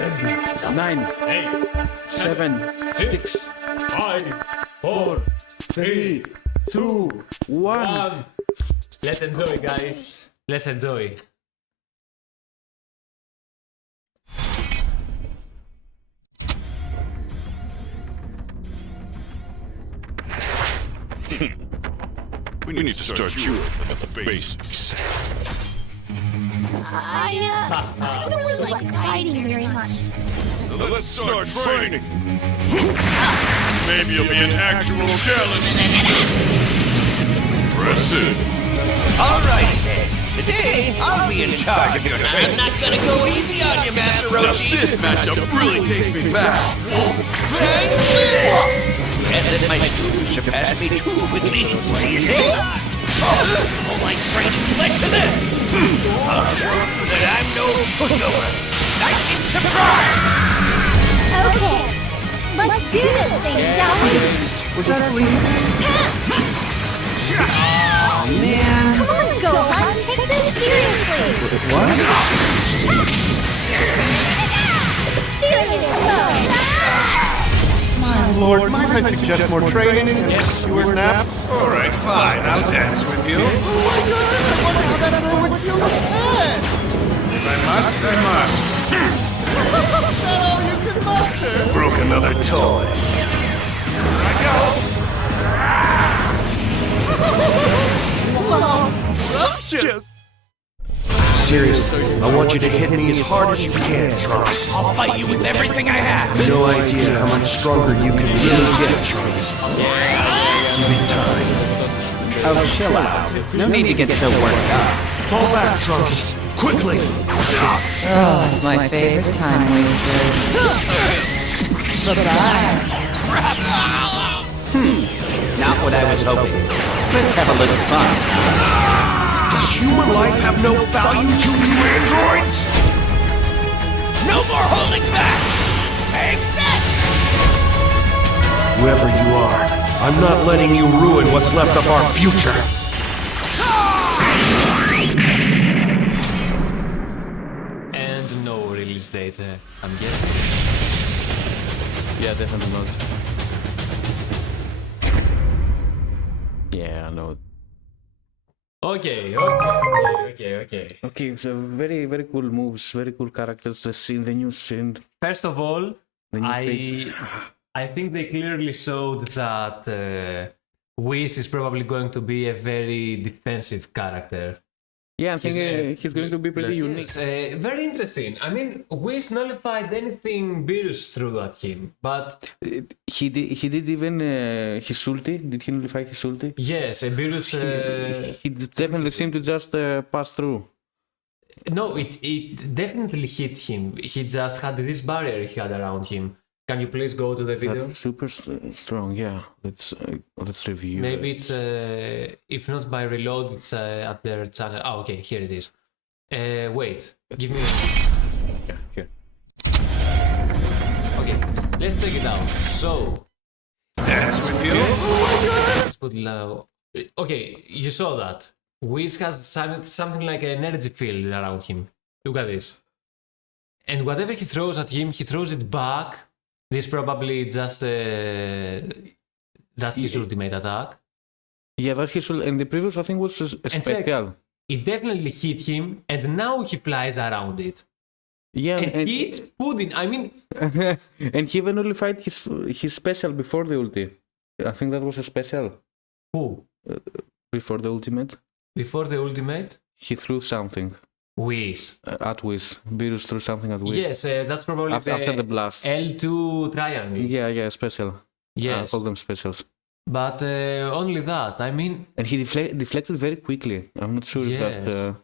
9, 8, 7, 6, 5, 4, 3, 2, 1. 1. Let's enjoy, guys. Let's enjoy. We need to start you at the basics. I don't really like fighting very much. So let's start training. Maybe you'll be an actual challenge. Press it. All right, then. Today, I'll be in charge of your training. I'm not gonna go easy on you, Master Now Roshi. this matchup really takes me back. And let my students surpass me too quickly. What do you think? All my training's led to this. I'll show you that I'm no pushover. Lightning surprise! Okay, let's do this thing, shall we? Was that a lead? Oh, man. Come on, Gohan, take this seriously. What? Serious mode. My lord, might I suggest more training and fewer naps? All right, fine. I'll dance with you. Oh my god, I wonder how that boy would feel with that. If I must, I must. Is that all you can muster? Broke another toy. Here I go. Wow, scrumptious! Seriously, I want you to hit me as hard as you can, Trunks. I'll fight you with everything I have. No idea how much stronger you can really get, Trunks. Give it time. Oh, chill out. No need to get so worked up. Fall back, Trunks. Quickly! Oh, that's my favorite time waster. Bye-bye. Not what I was hoping for. Let's have a little fun. Does human life have no value to you androids? No more holding back. Take this. Whoever you are, I'm not letting you ruin what's left of our future. And no release date, I'm guessing. Yeah, definitely not. Yeah, no. Okay. Okay, so very, very cool moves, very cool characters to see in the new scene. First of all, The new stage. I think they clearly showed that Whis is probably going to be a very defensive character. Yeah, I think he's going to be pretty unique. Yes, very interesting. I mean, Whis nullified anything Beerus threw at him, but He did even his ulti. Did he nullify his ulti? yes, Beerus. He definitely seemed to just pass through. No, it definitely hit him. He just had this barrier he had around him. Can you please go to the video? That's super strong. Yeah, let's review. Maybe it's if not by reload, it's at their channel. Oh, okay, here it is. Wait, give me. Yeah, here. Okay, let's check it out. So Dance with you. let's put low. Okay, you saw that. Whis has something like an energy field around him. Look at this. And whatever he throws at him, he throws it back. This probably just that's his ultimate attack. Yeah, that's his. And the previous, I think, was a check. special. It definitely hit him, and now he flies around it. Yeah, And he eats pudding. I mean, and he even nullified his special before the ulti. I think that was a special who? before the ultimate. Before the ultimate? He threw something Whis. at Whis. Beerus threw something at Whis. Yes, that's probably After the blast. L2 triangle. Yeah, special. Yes. Call them specials. But only that. I mean, And he deflected very quickly. I'm not sure if Yes. that's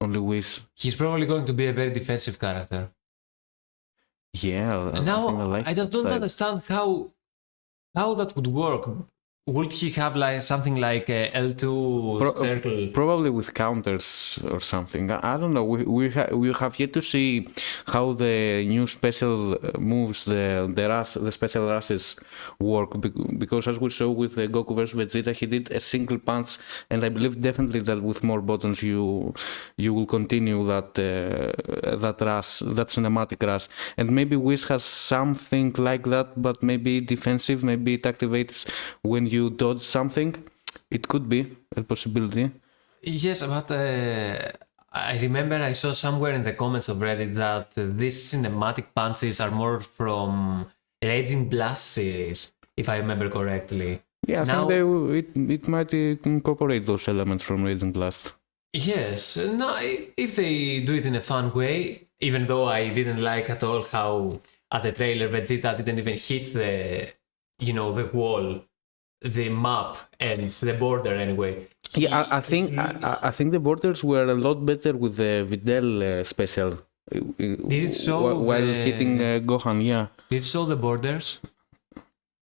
only Whis. he's probably going to be a very defensive character. Yeah. And now I like I just that don't style. understand how that would work. would he have like something like a L2 circle? Probably with counters or something. I don't know. We have yet to see how the new special moves, the special rushes work. Because as we saw with Goku vs Vegeta, he did a single punch, and I believe definitely that with more buttons you will continue that rush, that cinematic rush. And maybe Whis has something like that, but maybe defensive. Maybe it activates when you dodge something. It could be a possibility. Yes, but I remember I saw somewhere in the comments of Reddit that these cinematic punches are more from Raging Blast series, if I remember correctly. Yeah, I Now, think it might incorporate those elements from Raging Blast. yes, no, if they do it in a fun way, even though I didn't like at all how at the trailer Vegeta didn't even hit the wall, the map and the border anyway. Yeah, I think the borders were a lot better with the Videl special. Did it show while hitting Gohan? Yeah. Did it show the borders?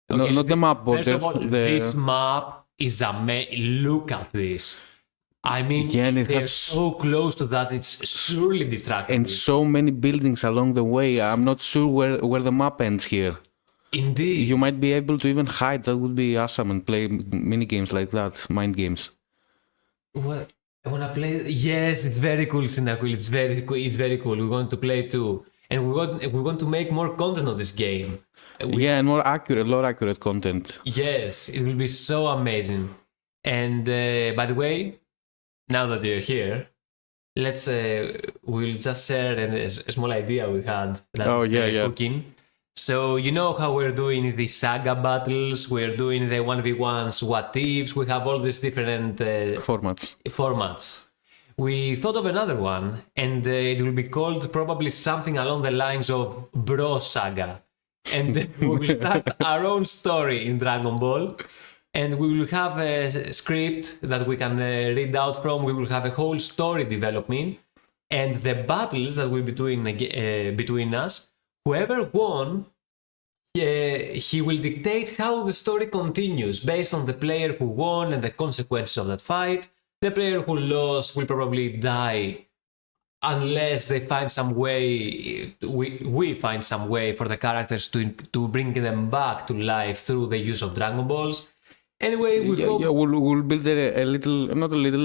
No, not the map First borders. of all, this map is amazing. Look at this. I mean, Yeah, and it they're has- so close to that, it's surely distracting. And so many buildings along the way. I'm not sure where the map ends here. Indeed. You might be able to even hide. That would be awesome, and play mini games like that, mind games. Well, I wanna play. Yes, it's very cool, Sinakul. It's very cool. It's very cool. We want to play too, and we want to make more content on this game. Yeah, and more accurate content. Yes, it will be so amazing. And by the way, now that you're here, let's we'll just share a small idea we had. That Oh, yeah. Cooking. So you know how we're doing the saga battles, we're doing the 1v1s, what ifs, we have all these different formats. We thought of another one, and it will be called probably something along the lines of Bro Saga. And we will start our own story in Dragon Ball. And we will have a script that we can read out from. We will have a whole story development. And the battles that we'll be doing between us, whoever won, he will dictate how the story continues based on the player who won and the consequences of that fight. The player who lost will probably die unless they find some way, we find some way for the characters to bring them back to life through the use of Dragon Balls. Anyway, we'll build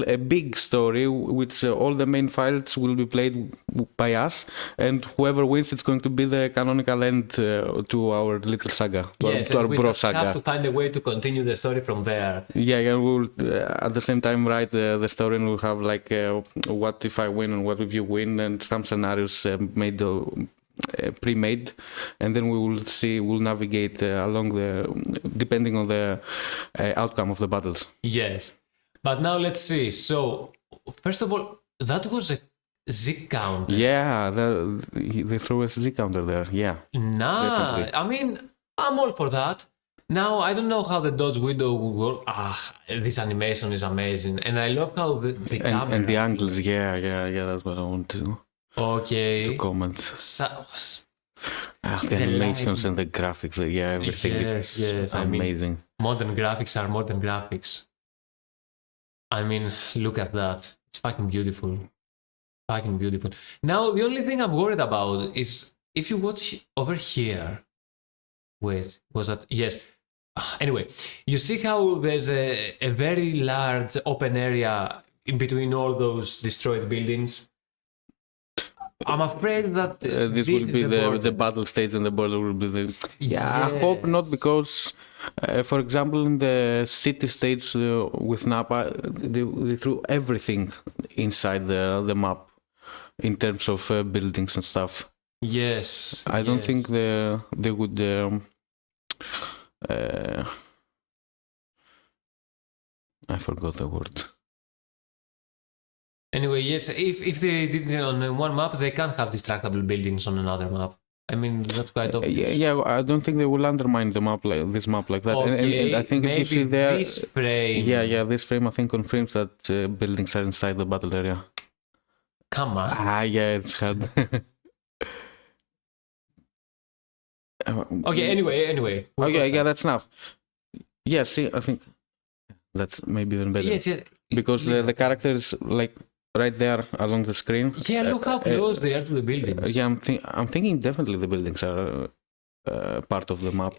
a big story, which all the main fights will be played by us, and whoever wins, it's going to be the canonical end to our little saga, to our we Bro just Saga. have to find a way to continue the story from there. Yeah, we'll at the same time write the story, and we'll have like what if I win and what if you win, and some scenarios made. Pre-made, and then we'll navigate along depending on the outcome of the battles. Yes, but now let's see. So first of all, that was a Z counter. Yeah, they threw a Z counter there. Yeah, definitely. I mean, I'm all for that. Now I don't know how the dodge window will work. This animation is amazing, and I love how the camera and the angles. Yeah, that's what I want to. Okay. To comment. The animations and the graphics, everything. Yes. Amazing. Modern graphics are modern graphics. I mean, look at that. It's fucking beautiful. Fucking beautiful. Now, the only thing I'm worried about is if you watch over here. Wait, was that? Yes. Anyway, you see how there's a very large open area in between all those destroyed buildings? I'm afraid that this will be the battle stage, and the border will be the. Yeah, I hope not, because, for example, in the city stage with Nappa, they threw everything inside the map in terms of buildings and stuff. Yes. I don't think they would. I forgot the word. Anyway, yes, if they did it on one map, they can't have destructible buildings on another map. I mean, that's quite obvious. Yeah, I don't think they will undermine the map this map like that. Okay, and I think if you see there, this frame. Yeah, this frame I think confirms that buildings are inside the battle area. Come on. Yeah, it's hard. Okay, anyway. Okay, yeah, that's enough. Yeah, see, I think that's maybe even better. Yes, yeah. Because the characters like right there along the screen. Yeah, look how close they are to the buildings. Yeah, I'm thinking definitely the buildings are part of the map.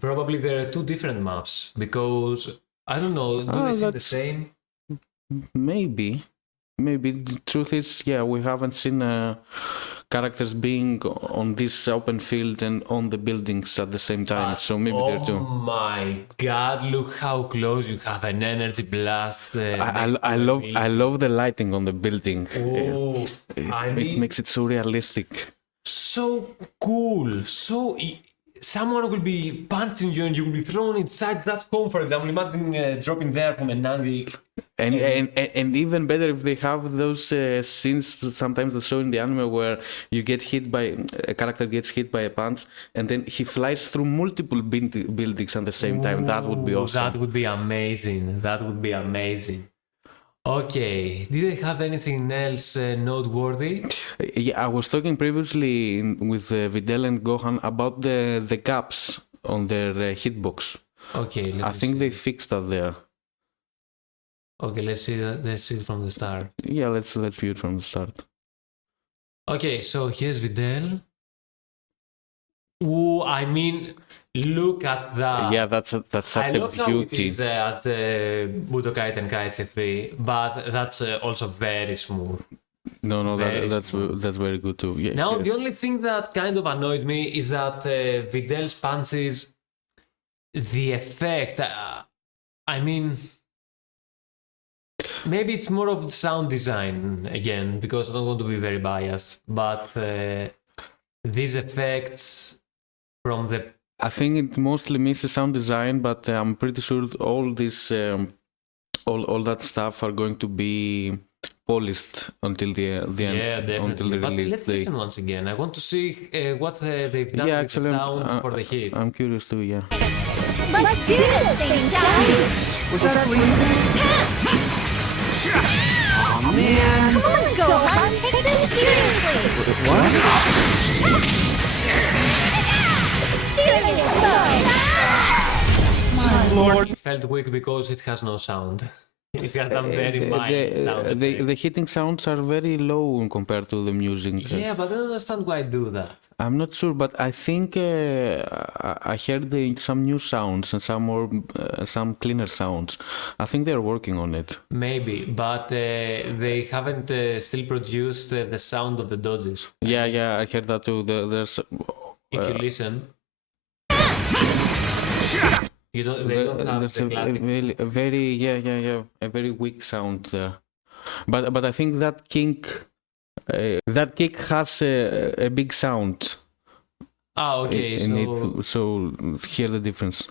Probably there are two different maps because I don't know. Do they seem the that's- same? Maybe the truth is, yeah, we haven't seen characters being on this open field and on the buildings at the same time, so maybe they're Oh two. my god! Look how close you have an energy blast. I love the lighting on the building. Oh, It makes it so realistic. so cool. Someone will be punching you and you will be thrown inside that home, for example. Imagine dropping there from an anvil. And even better if they have those scenes sometimes they show in the anime where you get hit by a character gets hit by a punch and then he flies through multiple buildings at the same time. That would be awesome. That would be amazing. Okay, did they have anything else noteworthy? Yeah, I was talking previously with Videl and Gohan about the gaps on their hitbox. Okay, I think they fixed that there. Okay, let's see it from the start. Yeah, let's view it from the start. Okay, so here's Videl. Ooh, I mean, look at that. Yeah, that's such I a love how it beauty. is at Budokai Tenkaichi 3, but that's also very smooth. No, Very that's smooth. very good too. Yeah, Now, yeah. the only thing that kind of annoyed me is that Videl's punches, the effect. I mean, maybe it's more of sound design again, because I don't want to be very biased, but these effects from the. I think it mostly misses sound design, but I'm pretty sure all this, all that stuff are going to be polished until the end, Yeah, until definitely. the But release let's day. listen once again. I want to see what they've done Yeah, with the actually, sound for the hit. I'm curious too. Yeah. Let's do this thing, shall we? Was that a Oh man! Come on, Gohan, take this seriously. What? Serious mode. It felt weak because it has no sound. It has a very mild sound. The hitting sounds are very low compared to the music. Yeah, but I don't understand why I do that. I'm not sure, but I think I heard some new sounds and some cleaner sounds. I think they're working on it. Maybe, but they haven't still produced the sound of the dodges. Yeah, I heard that too. There's If you listen, they don't have there's the classic. a very a very weak sound there. But I think that kick has a big sound. Ah, okay, in so. it, so hear the difference.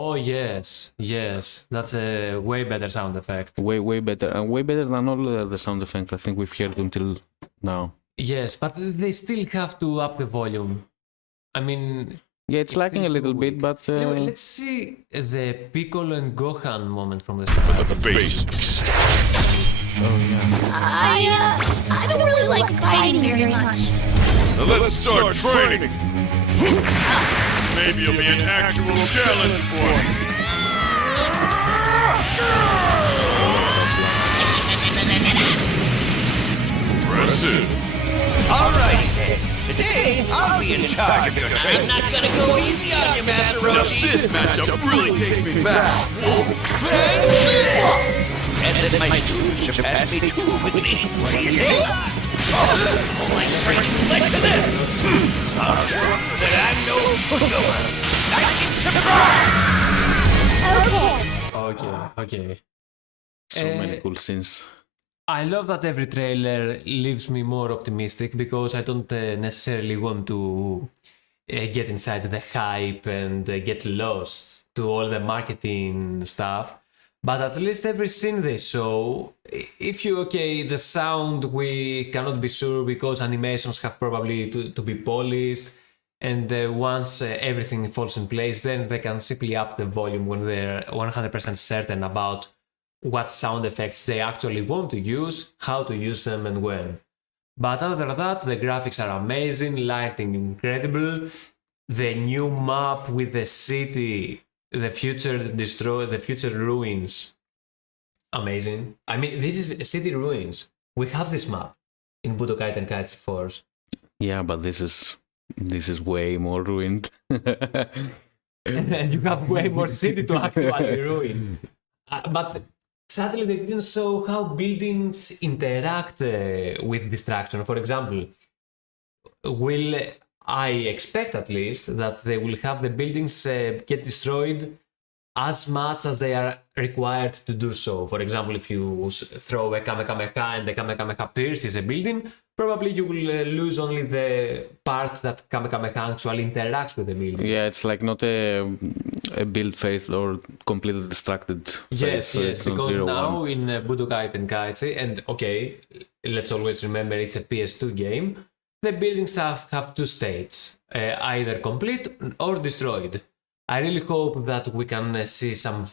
Oh, yes, that's a way better sound effect. Way better, and way better than all the sound effects I think we've heard until now. Yes, but they still have to up the volume. I mean, Yeah, it's lacking a still little too bit, weak. but Anyway, let's see the Piccolo and Gohan moment from the start. The basics. I don't really like fighting very much. Now let's start training. Maybe it'll be an actual challenge for you. Impressive. Alrighty then. Today, I'll be in charge of your training. I'm not gonna go easy on you, Master Now Roshi. this matchup really takes me back. And that my students surpassed me too quickly. What do you say? Oh, my training's led to this. I'll show 'em that I'm no pushover. I can surprise. Okay. so many cool scenes. I love that every trailer leaves me more optimistic because I don't necessarily want to get inside the hype and get lost to all the marketing stuff. But at least every scene they show, if you, the sound we cannot be sure because animations have probably to be polished. And once everything falls in place, then they can simply up the volume when they're 100% certain about what sound effects they actually want to use, how to use them, and when. But other than that, the graphics are amazing, lighting incredible, the new map with the city, the future destroy, the future ruins. Amazing. I mean, this is city ruins. We have this map in Budokai Tenkaichi 4. Yeah, but this is way more ruined. And you have way more city to actually ruin. But sadly, they didn't show how buildings interact with destruction. For example, will I expect at least that they will have the buildings get destroyed as much as they are required to do so. For example, if you throw a Kamehameha and the Kamehameha pierces a building, probably you will lose only the part that Kamehameha actually interacts with the building. Yeah, it's like not a build phase or completely distracted phase. Yes, so yes, it's not because 0-1. now in Budokai Tenkaichi, and okay, let's always remember it's a PS2 game, the buildings have two states, either complete or destroyed. I really hope that we can see some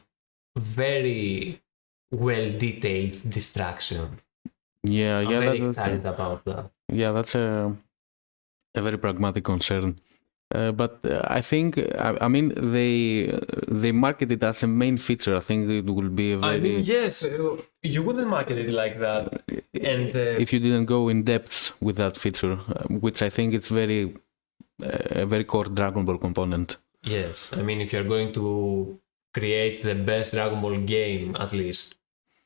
very well-detailed destruction. Yeah, I'm yeah, very that's excited about that. yeah, that's a very pragmatic concern. But I think, I mean, they market it as a main feature. I think it will be a very. I mean, yes, you wouldn't market it like that. And if you didn't go in depth with that feature, which I think it's very, a very core Dragon Ball component. yes, I mean, if you're going to create the best Dragon Ball game, at least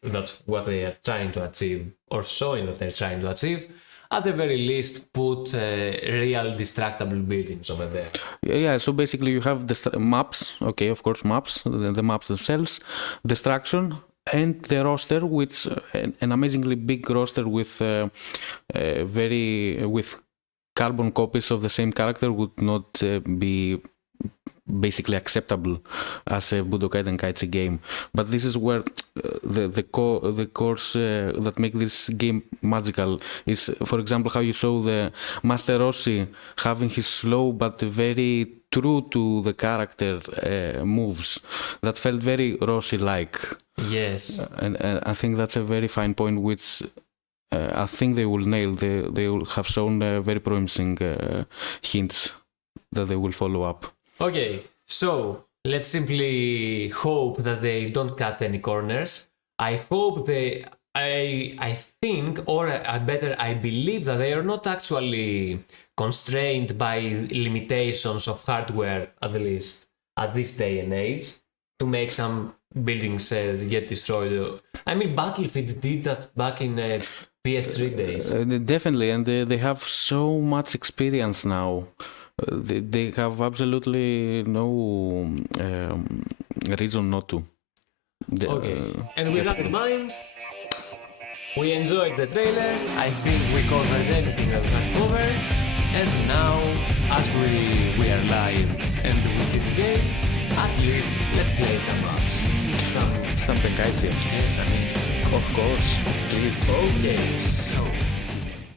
that's what they are trying to achieve, or showing that they're trying to achieve. At the very least, put real destructible buildings over there. Yeah, so basically you have the maps, okay, of course maps, the maps themselves, destruction, and the roster, which an amazingly big roster with with carbon copies of the same character would not be basically acceptable as a Budokai Tenkaichi game. But this is where the cores that make this game magical is, for example, how you show the Master Roshi having his slow but very true to the character moves that felt very Roshi-like. Yes. And I think that's a very fine point, which I think they will nail. They will have shown very promising hints that they will follow up. Okay, so let's simply hope that they don't cut any corners. I hope I think, or I believe that they are not actually constrained by limitations of hardware, at least at this day and age, to make some buildings get destroyed. I mean, Battlefield did that back in PS3 days. Definitely, and they have so much experience now. They have absolutely no reason not to. Okay, and with that in mind, we enjoyed the trailer. I think we covered everything that we had covered. And now, as we are live and we hit the game, at least let's play some maps. Some Tenkaichi. Yes, I mean, Of course, please. okay, so